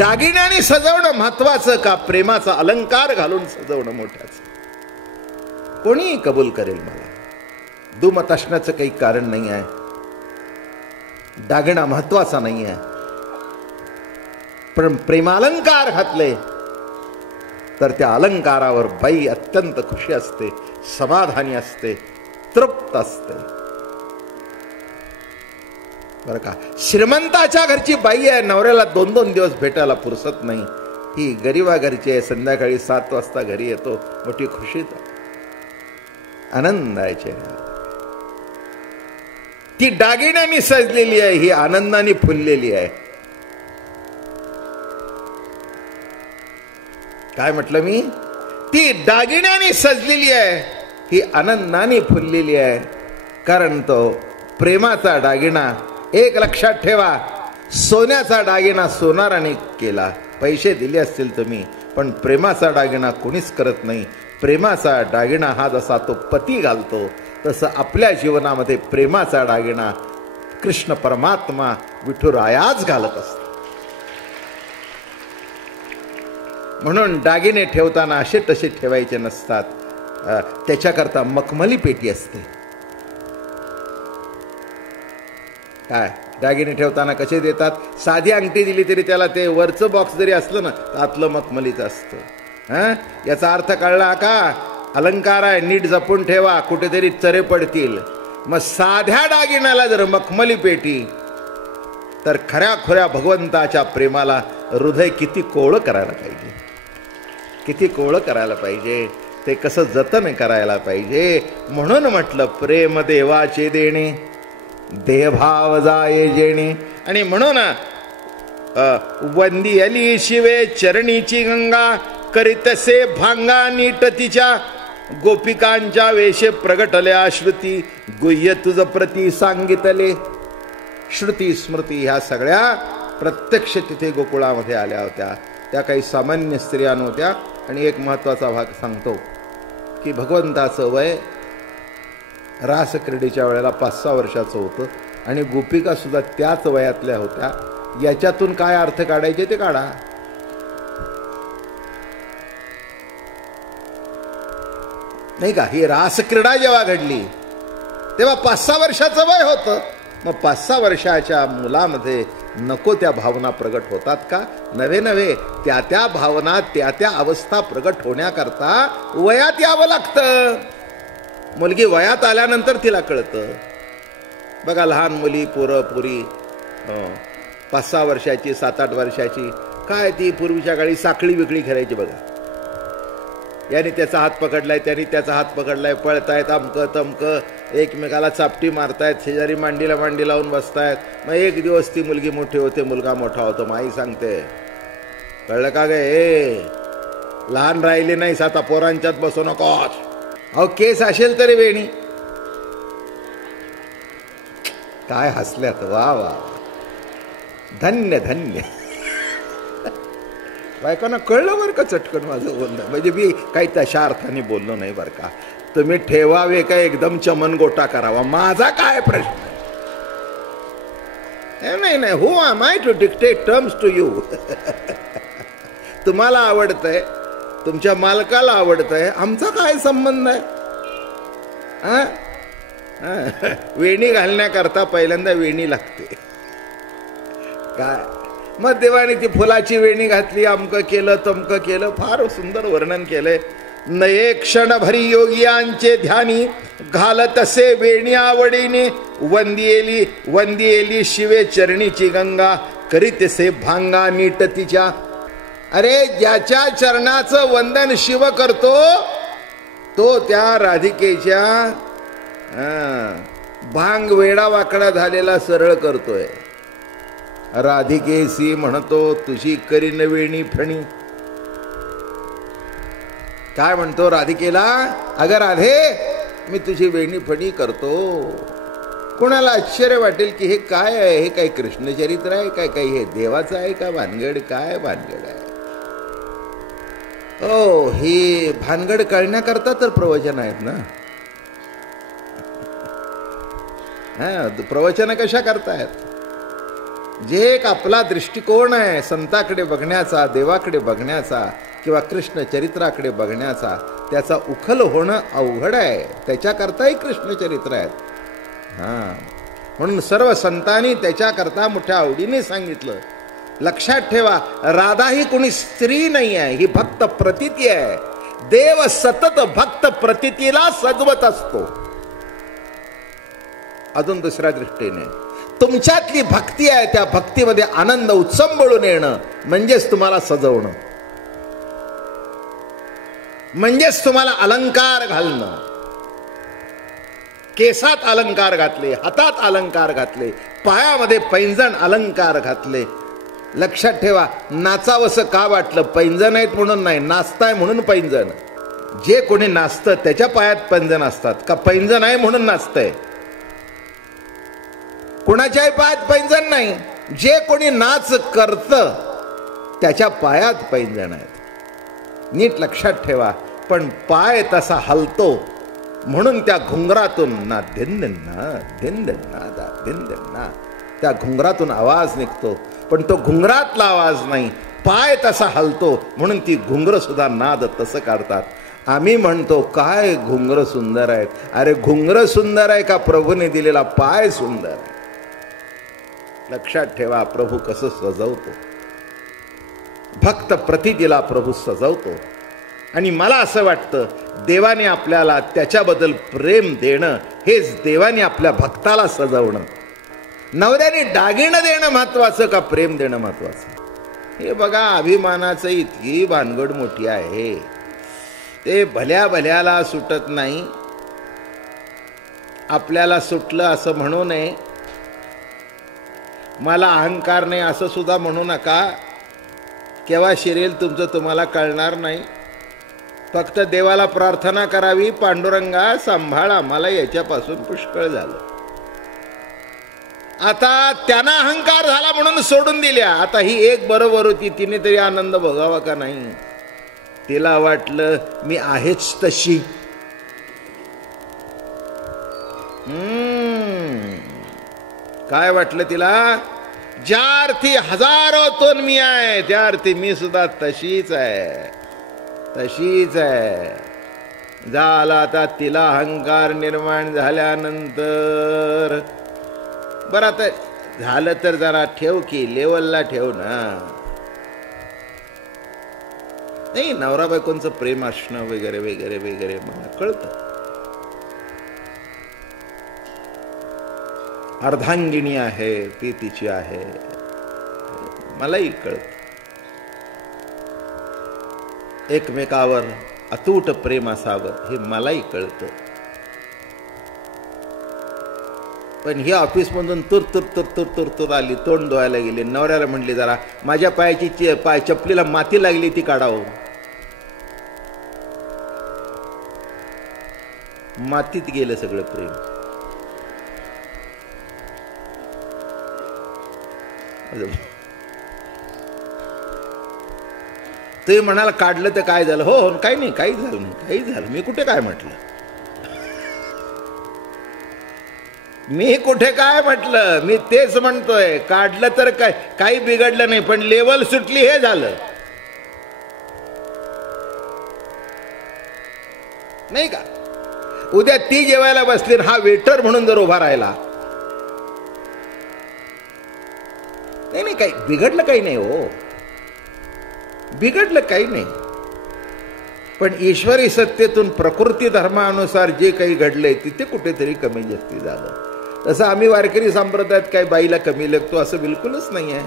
दागिन्याने सजवणं महत्वाचं का प्रेमाचा अलंकार घालून सजवणं मोठ्याचं? कोणीही कबूल करेल मला, दुमत असण्याचं काही कारण नाही आहे. दागिना महत्वाचा नाही आहे, पण प्रेमालंकार घातले तर त्या अलंकारावर बाई अत्यंत खुशी असते, समाधानी असते, तृप्त असते. बरं का, श्रीमंताच्या घरची बाई आहे, नवऱ्याला 2-2 दिवस भेटायला फुरसत नाही. ही गरीबा घरची आहे, संध्याकाळी 7 वाजता घरी येतो, मोठी खुशीत आनंद आहे चेहऱ्यावर. ती दागिन्याने सजलेली आहे, ही आनंदाने फुललेली आहे. काय म्हटलं मी? ती दागिन्याने सजलेली आहे, ही आनंदाने फुललेली आहे. कारण तो प्रेमाचा दागिना, एक लक्षात ठेवा, सोन्याचा दागिना सोनाराने केला, पैसे दिले असतील तुम्ही, पण प्रेमाचा दागिना कोणीच करत नाही. प्रेमाचा दागिना हा जसा तो पती घालतो, तसं आपल्या जीवनामध्ये प्रेमाचा दागिना कृष्ण परमात्मा विठुरायाच घालत असतो. म्हणून दागिने ठेवताना असे तसे ठेवायचे नसतात, त्याच्याकरता मखमली पेटी असते. काय दागिने ठेवताना कसे देतात? साधी अंगठी दिली तरी त्याला ते वरचं बॉक्स जरी असलं ना, तर आतलं मखमलीचं असतं. याचा अर्थ कळला का? अलंकार आहे, नीट जपून ठेवा, कुठेतरी चरे पडतील. मग साध्या दागिन्याला जर मखमली पेटी, तर खऱ्या खुऱ्या भगवंताच्या प्रेमाला हृदय किती कोवळं करायला पाहिजे, किती कोवळं करायला पाहिजे, ते कसं जतन करायला पाहिजे. म्हणून म्हटलं प्रेम देवाचे देणे, देहभाव जाये जेणे. आणि म्हणून वंदियली शिवे चरणीची गंगा, करीतसे भांगा नीट तिच्या, गोपिकांच्या वेशे प्रगटल्या श्रुती, गुह्य तुझ प्रती सांगितले. श्रुती स्मृती ह्या सगळ्या प्रत्यक्ष तिथे गोकुळामध्ये आल्या होत्या. त्या काही सामान्य स्त्रिया नव्हत्या. आणि एक महत्वाचा भाग सांगतो की भगवंताचं वय रासक्रीडेच्या वेळेला 5-6 वर्षाचं होतं, आणि गोपिका सुद्धा त्याच वयातल्या होत्या. याच्यातून काय अर्थ काढायचे ते काढा. नाही का? ही रासक्रीडा जेव्हा घडली तेव्हा 5-6 वर्षाचं वय होतं. मग 5-6 वर्षाच्या मुलामध्ये नको त्या भावना प्रगट होतात का? नव्हे, त्या भावना त्या अवस्था प्रगट होण्याकरता वयात यावं लागतं. मुलगी वयात आल्यानंतर तिला कळतं. बघा, लहान मुली, पोरं पुरी 5-6 वर्षाची, 7-8 वर्षाची, काय ती पूर्वीच्या काळी साखळी विकळी खेळायची बघा. याने त्याचा हात पकडलाय, त्याने त्याचा हात पकडलाय, पळतायत, अमकं तमकं, एकमेकाला चापटी मारतायत, शेजारी मांडीला मांडी लावून बसतायत. मग एक दिवस ती मुलगी मोठी होते, मुलगा मोठा होतो. माई सांगते, कळलं का गे, लहान राहिली नाहीस, आता पोरांच्यात बसू नकोस. अहो, केस असेल तरी वेणी. काय हसल्यात, वा वा, धन्य धन्य. बायकांना कळलं बरं का चटकन माझं बोलणं. म्हणजे मी काही तशा अर्थाने बोललो नाही बरं का. तुम्ही ठेवावे का एकदम चमन गोटा करावा, माझा काय प्रश्न आहे. नाही, who am I to dictate terms to you. तुम्हाला आवडतंय, तुमच्या मालकाला आवडतंय, आमचा काय संबंध आहे? वेणी घालण्याकरता पहिल्यांदा वेणी लागते. काय मग देवाने ती फुलाची वेणी घातली, अमकं केलं तमकं केलं, फार सुंदर वर्णन केलंय. नये क्षण भरी योगियांचे ध्यानी, घालत असे वेणी आवडीने, वंदियेली शिवे चरणीची गंगा, करीतसे भांगा नीट तिच्या. अरे, ज्याच्या चरणाचं वंदन शिव करतो तो त्या राधिकेच्या भांग वेडा वाकडा झालेला सरळ करतोय. राधिकेसी म्हणतो तुझी करीन वेणी फणी. काय म्हणतो राधिकेला? अगं राधे, मी तुझी वेणी फणी करतो. कोणाला आश्चर्य वाटेल की हे काय आहे, हे काय कृष्णचरित्र आहे काय, काही हे देवाचं आहे का भानगड, काय भानगड आहे? ओ, ही भानगड कळण्याकरता तर प्रवचन आहेत ना. प्रवचन कशा करतायत? जे एक आपला दृष्टिकोन आहे संताकडे बघण्याचा, देवाकडे बघण्याचा किंवा कृष्ण चरित्राकडे बघण्याचा, त्याचा उखल होणं अवघड आहे. त्याच्याकरताही कृष्ण चरित्र आहेत. म्हणून सर्व संतांनी त्याच्याकरता मोठ्या आवडीने सांगितलं. लक्षात ठेवा, राधा ही कोणी स्त्री नाही आहे, ही भक्त प्रतीती आहे. देव सतत भक्त प्रतीतीला सजवत असतो. अजून दुसऱ्या दृष्टीने तुमच्यातली भक्ती आहे, त्या भक्तीमध्ये आनंद उचंबळून येणं म्हणजेच तुम्हाला सजवणं, म्हणजेच तुम्हाला अलंकार घालणं. केसात अलंकार घातले, हातात अलंकार घातले, पायामध्ये पैंजण अलंकार घातले. लक्षात ठेवा, नाचावंसं का वाटलं? पैंजण आहेत म्हणून नाही, नाचताय म्हणून पैंजण. जे कोणी नाचतं त्याच्या पायात पैंजण असतात का पैंजण आहे म्हणून नाचतंय? कुणाच्याही पायात पैंजण नाही. जे कोणी नाच करतं त्याच्या पायात पैंजण आहेत. नीट लक्षात ठेवा. पण पाय तसा हलतो म्हणून त्या घुंगरातून ना धिन ना धिन ना दा धिन ना, त्या घुंगरातून आवाज निघतो. पण तो घुंगरातला आवाज नाही, पाय तसा हलतो म्हणून ती घुंगर सुद्धा नाद तसं काढतात. आम्ही म्हणतो काय घुंगर सुंदर आहेत. अरे घुंगर सुंदर आहे का प्रभूने दिलेला पाय सुंदर आहे? लक्षात ठेवा, प्रभू कसं सजवतो. भक्त प्रतितीला प्रभू सजवतो. आणि मला असं वाटतं देवाने आपल्याला त्याच्याबद्दल प्रेम देणं हेच देवाने आपल्या भक्ताला सजवणं. नवऱ्याने दागिनं देणं महत्वाचं का प्रेम देणं महत्वाचं? हे बघा, अभिमानाचं इतकी भानगड मोठी आहे. ते भल्या भल्याला सुटत नाही. आपल्याला सुटलं असं म्हणू नये. मला अहंकार नाही असं सुद्धा म्हणू नका. केव्हा शिरेल तुमचं तुम्हाला कळणार नाही. फक्त देवाला प्रार्थना करावी, पांडुरंगा सांभाळ आम्हाला याच्यापासून पुष्कळ झालं. आता त्यांना अहंकार झाला म्हणून सोडून दिल्या. आता ही एक बरोबर होती, तिने तरी आनंद भोगावा का नाही? तिला वाटलं मी आहेच तशी. काय वाटलं तिला? ज्या अर्थी हजारोतून मी आहे त्या अर्थी मी सुद्धा तशीच आहे, तशीच आहे. झाला आता तिला अहंकार निर्माण झाल्यानंतर. बरं, आता झालं तर जरा ठेव की लेवलला ठेव ना. नाही, नवरा बायकोंचं प्रेम असणं वगैरे वगैरे वगैरे मला कळतं. अर्धांगिणी आहे, ती तिची आहे, मलाही कळतं. एकमेकावर अतूट प्रेम असावं हे मलाही कळतं. पण ही ऑफिसमधून तुर तुर तुर तुर तुर तुर आली, तोंड धुवायला गेली. नवऱ्याला म्हणली जरा माझ्या पायाची चपलीला माती लागली ती काढावं. मातीत गेलं सगळं प्रेम. ते म्हणाला काढलं तर काय झालं? हो हो, काही नाही, काही झालं नाही, काही झालं. मी कुठे काय म्हटलं? मी कुठे काय म्हटलं? मी तेच म्हणतोय, काढलं तर काय, काही बिघडलं नाही, पण लेवल सुटली हे झालं नाही का? उद्या ती जेवायला बसली, हा वेटर म्हणून जर उभा राहिला, नाही नाही, काही बिघडलं काही नाही हो, बिघडलं काही नाही. पण ईश्वरी सत्तेतून प्रकृती धर्मानुसार जे काही घडलंय तिथे कुठेतरी कमी जास्ती झालं. तसं आम्ही वारकरी संप्रदायात काय बाईला कमी लेखतो असं बिलकुलच नाही आहे.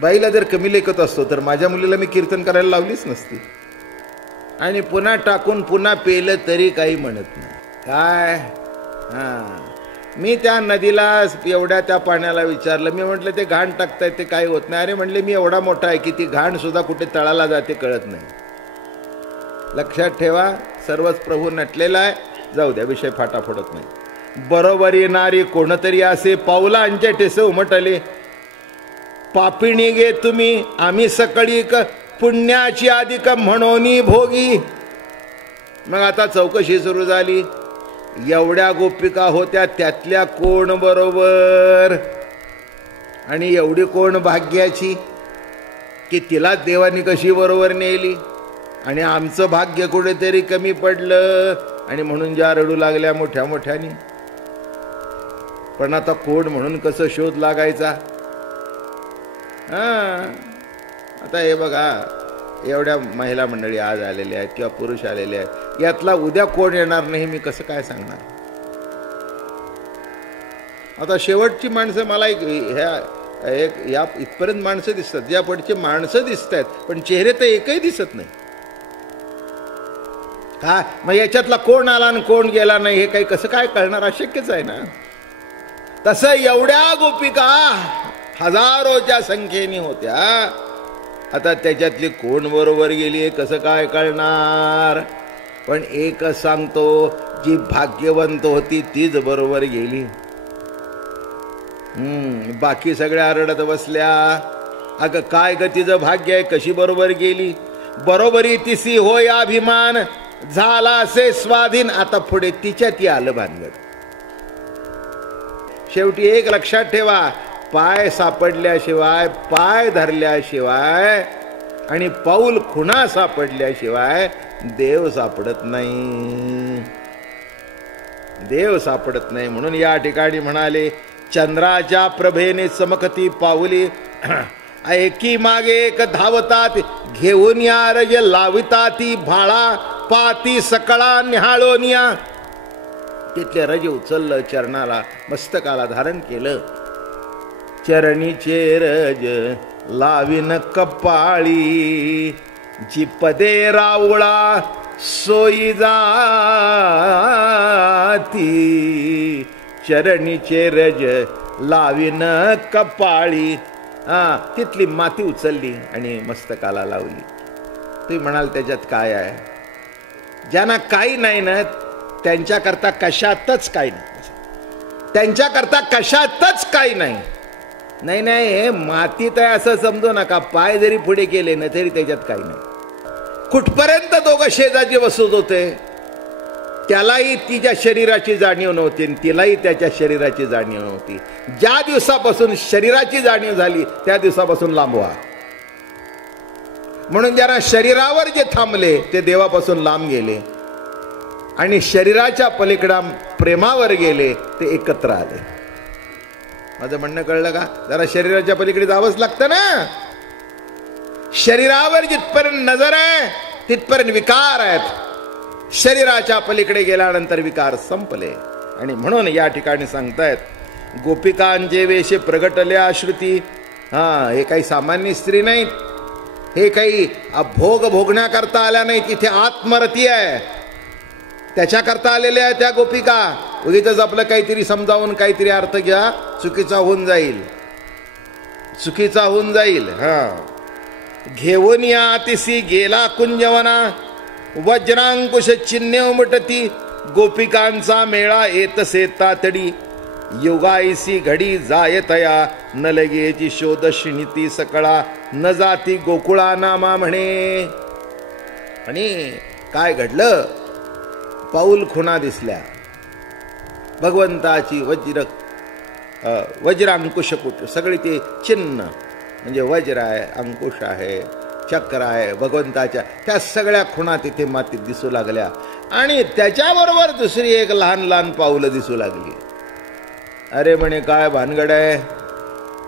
बाईला जर कमी लेखत असतो तर माझ्या मुलीला मी कीर्तन करायला लावलीच नसती. आणि पुन्हा टाकून पुन्हा पेलं तरी काही म्हणत नाही. काय मी त्या नदीला एवढ्या त्या पाण्याला विचारलं, मी म्हटलं ते घाण टाकताय ते काही होत नाही. अरे म्हणले मी एवढा मोठा आहे की ती घाण सुद्धा कुठे तळाला जाते कळत नाही. लक्षात ठेवा, सर्वच प्रभू नटलेला आहे. जाऊ द्या, विषय फाटा फोडत नाही. बरोबर येणारी कोणतरी असे पाऊलांचे ठेसे उमटले. पापिणी गे तुम्ही आम्ही सकळी पुण्याची अधिक म्हणोनी भोगी. मग आता चौकशी सुरू झाली. एवढ्या गोपिका होत्या, त्यातल्या कोण बरोबर? आणि एवढी कोण भाग्याची की तिलाच देवानी कशी बरोबर नेली, आणि आमचं भाग्य कुठेतरी कमी पडलं आणि म्हणून ज्या रडू लागल्या मोठ्या मोठ्यानी. पण आता कोण म्हणून कसं शोध लागायचा? आता हे बघा, एवढ्या महिला मंडळी आज आलेल्या आहेत किंवा पुरुष आलेले आहेत, यातला उद्या कोण येणार नाही मी कसं काय सांगणार? आता शेवटची माणसं मला या इथपर्यंत माणसं दिसतात, या पुढची माणसं दिसत आहेत, पण चेहरे तर एकही दिसत नाही. का मग याच्यातला कोण आला आणि कोण गेला नाही हे काही कसं काय कळणार? अशक्यच आहे ना. तसं एवढ्या गोपिका हजारोच्या संख्येने होत्या, आता त्याच्यातली कोण बरोबर गेली हे कसं काय कळणार? पण एकच सांगतो, जी भाग्यवंत होती तीच बरोबर गेली. बाकी सगळ्या रडत बसल्या. अगं काय ग तिचं भाग्य आहे, कशी बरोबर गेली? बरोबरी तिसी होय अभिमान, झाला असे स्वाधीन. आता पुढे तिच्या ती आलं भानगड. शेवटी एक लक्षात ठेवा, पाय सापडल्याशिवाय, पाय धरल्याशिवाय आणि पाऊल खुणा सापडल्याशिवाय देव सापडत नाही. देव सापडत नाही. म्हणून या ठिकाणी म्हणाले, चंद्राच्या प्रभेने चमकती पाऊली, एकी मागे एक धावतात, घेऊन या रज लाविताती भाळा, पाती सकळा निहाळोनिया. तिथले रज उचललं, चरणाला मस्तकाला धारण केलं. चरणीचे रज लाविन कपाळी, जी पदे रावळा सोयी जाती. चरणीचे रज लाविन कपाळी. तिथली माती उचलली आणि मस्तकाला लावली. तुम्ही म्हणाल त्याच्यात काय आहे? ज्यांना काही नाही ना त्यांच्याकरता कशातच काही नाही, त्यांच्याकरता कशातच काही नाही. नाही नाही, हे मातीत आहे असं समजू नका. पाय जरी पुढे केले ना तरी त्याच्यात काही नाही. कुठपर्यंत दोघं शेजारी बसत होते, त्यालाही तिच्या शरीराची जाणीव नव्हती आणि तिलाही त्याच्या शरीराची जाणीव नव्हती. ज्या दिवसापासून शरीराची जाणीव झाली त्या दिवसापासून लांब व्हा. म्हणून ज्यांना शरीरावर जे थांबले ते देवापासून लांब गेले, आणि शरीराच्या पलीकडे प्रेमावर गेले ते एकत्र आले. माझं म्हणणं कळलं का? जरा शरीराच्या पलीकडे जावंच लागतं ना. शरीरावर जिथपर्यंत नजर आहे तिथपर्यंत विकार आहेत. शरीराच्या पलीकडे गेल्यानंतर विकार संपले. आणि म्हणून या ठिकाणी सांगतायत, गोपिकांचे वेश प्रगटले आश्रुती. हे काही सामान्य स्त्री नाहीत, हे काही भोग भोगण्याकरता आल्या नाही, तिथे आत्मरती आहे त्याच्याकरता आलेल्या आहे त्या गोपिका. उगीच आपलं काहीतरी समजावून काहीतरी अर्थ घ्या, चुकीचा होऊन जाईल, चुकीचा होऊन जाईल. घेऊन या तिसी गेला कुंजवना, वज्रांकुश चिन्हे उमटती. गोपिकांचा मेळा येतसे तातडी, योगाईसी घडी जायतया. न लगेची शोध शिणिती सकळा, न जाती गोकुळा नामा म्हणे. आणि काय घडलं? पाऊल खुणा दिसल्या. भगवंताची वज्रांकुशकुट सगळी ते चिन्ह, म्हणजे वज्र आहे, अंकुश आहे, चक्र आहे, भगवंताच्या त्या सगळ्या खुणा तिथे मातीत दिसू लागल्या. आणि त्याच्याबरोबर दुसरी एक लहान लहान पाऊलं दिसू लागली. अरे म्हणे काय भानगड आहे?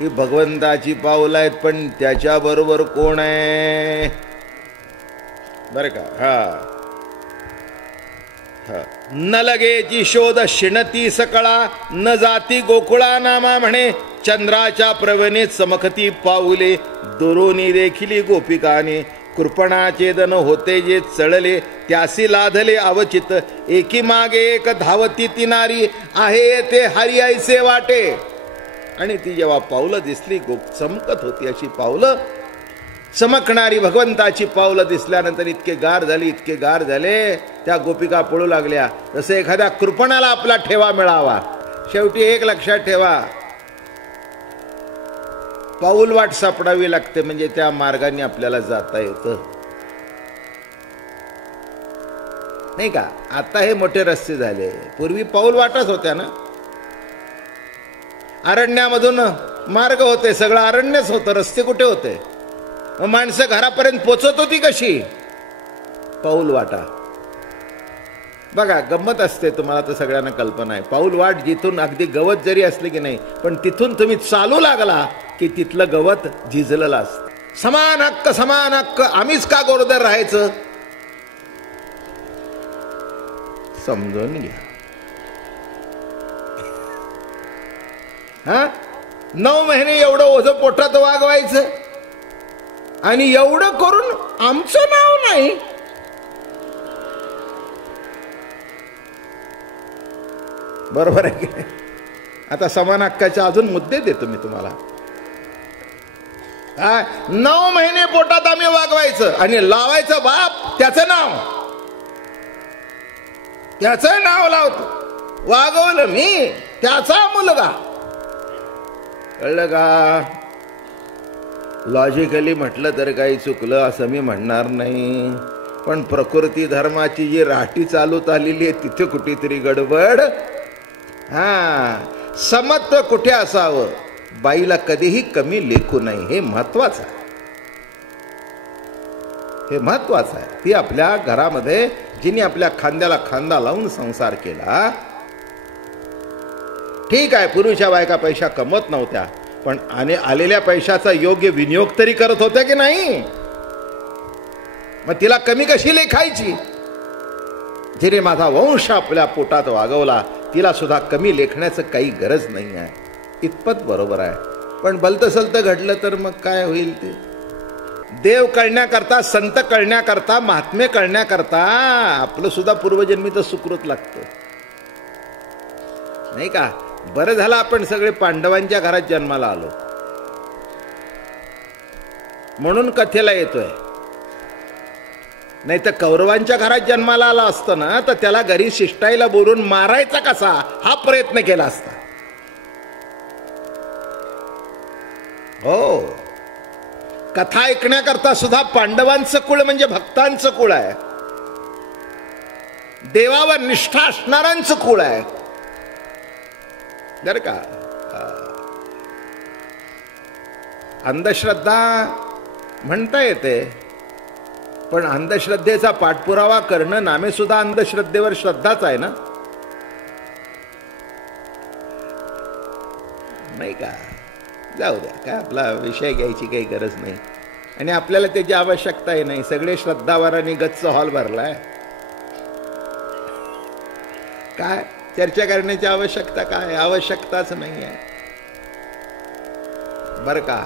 ही भगवंताची पाऊलं आहेत, पण त्याच्याबरोबर कोण आहे बरं का? न लगेची शोध शिणती सकळा, न जाती गोकुळा नामा म्हणे. चंद्राच्या प्रवेने चमकती पाऊले, दुरोनी देखिली गोपिकाने. कृपणाचे दन होते जे चळले, त्यासी लाधले अवचित. एकी मागे एक धावती ती नारी, आहे ते हरी ऐसे वाटे. आणि ती जेव्हा पावलं दिसली, चमकत होती अशी पावलं, चमकणारी भगवंताची पावलं दिसल्यानंतर इतके गार झाले, इतके गार झाले, त्या गोपिका पळू लागल्या. जसे एखाद्या कृपणाला आपला ठेवा मिळावा. शेवटी एक लक्षात ठेवा, पाऊल वाट सापडावी लागते, म्हणजे त्या मार्गाने आपल्याला जाता येतं, नाही का? आता हे मोठे रस्ते झाले, पूर्वी पाऊल वाटच होत्या ना. अरण्यामधून मार्ग होते, सगळं अरण्यच होतं, रस्ते कुठे होते? मग माणसं घरापर्यंत पोचत होती कशी? पाऊल वाटा. बघा गंमत असते, तुम्हाला तर सगळ्यांना कल्पना आहे. पाऊल वाट जिथून अगदी गवत जरी असले की नाही, पण तिथून तुम्ही चालू लागला की तिथलं गवत झिजलेलं असतं. समान हक्क, समान हक्क, आम्हीच का गोरदर राहायचं? समजून घ्या. हा 9 महिने एवढं ओझं पोटात वागवायचं आणि एवढं करून आमचं नाव नाही. बरोबर आहे की? आता समान हक्काचे अजून मुद्दे देतो मी तुम्हाला. 9 महिने पोटात आम्ही वागवायचं आणि लावायचं बाप त्याचं नाव लावतो. वागवलं मी त्याचा मुलगा. कळलं का? लॉजिकली म्हटलं तर काही चुकलं असं मी म्हणणार नाही, पण प्रकृती धर्माची जी राठी चालूत आलेली आहे तिथे कुठेतरी गडबड. समत्व कुठे असावं? बाईला कधीही कमी लेखू नये, हे महत्वाचं आहे. हे महत्वाचं आहे. ती आपल्या घरामध्ये जिने आपल्या खांद्याला खांदा लावून संसार केला. ठीक आहे, पूर्वीच्या बायका पैसा कमवत नव्हत्या, पण आलेल्या पैशाचा योग्य विनियोग तरी करत होत्या की नाही? मग तिला कमी कशी लेखायची? जिने माझा वंश आपल्या पोटात वागवला तिला सुद्धा कमी लेखण्याचं काही गरज नाही आहे. इतपत बरोबर आहे. पण भलतसलतं घडलं तर मग काय होईल? ते देव कळण्याकरता, संत कळण्याकरता, महात्म्य कळण्याकरता आपलं सुद्धा पूर्वजन्मीचं सुकृत लागतं, नाही का? बरं झालं आपण सगळे पांडवांच्या घरात जन्माला आलो म्हणून कथेला येतोय. नाही तर कौरवांच्या घरात जन्माला आला असतं ना, तर त्याला घरी शिष्टाईला बोलून मारायचा कसा हा प्रयत्न केला असता. हो, कथा ऐकण्याकरता सुद्धा पांडवांचं कुळ म्हणजे भक्तांचं कुळ आहे, देवावर निष्ठा असणाऱ्यांचं कुळ आहे. बरं का? अंधश्रद्धा म्हणता येते, पण अंधश्रद्धेचा पाठपुरावा करणं नामे सुद्धा अंधश्रद्धेवर श्रद्धाच आहे ना, नाही का? जाऊ द्या, काय आपला विषय घ्यायची काही गरज नाही आणि आपल्याला त्याची आवश्यकताही नाही. सगळे श्रद्धावारांनी गच्च हॉल भरलाय. काय चर्चा करण्याची आवश्यकता? काय आवश्यकताच नाही आहे. बरं का?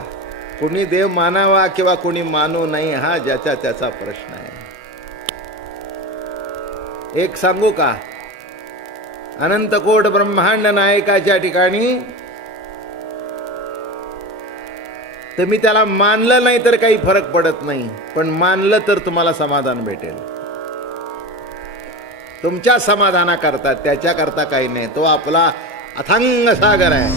कुणी देव मानावा किंवा कुणी मानू नाही हा ज्याचा त्याचा प्रश्न आहे. एक सांगू का? अनंतकोट ब्रह्मांड नायकाच्या ठिकाणी तुम्ही त्याला मानलं नाही तर काही फरक पडत नाही, पण मानलं तर तुम्हाला समाधान भेटेल. तुमच्या समाधानाकरता, त्याच्याकरता काही नाही. तो आपला अथांग सागर आहे.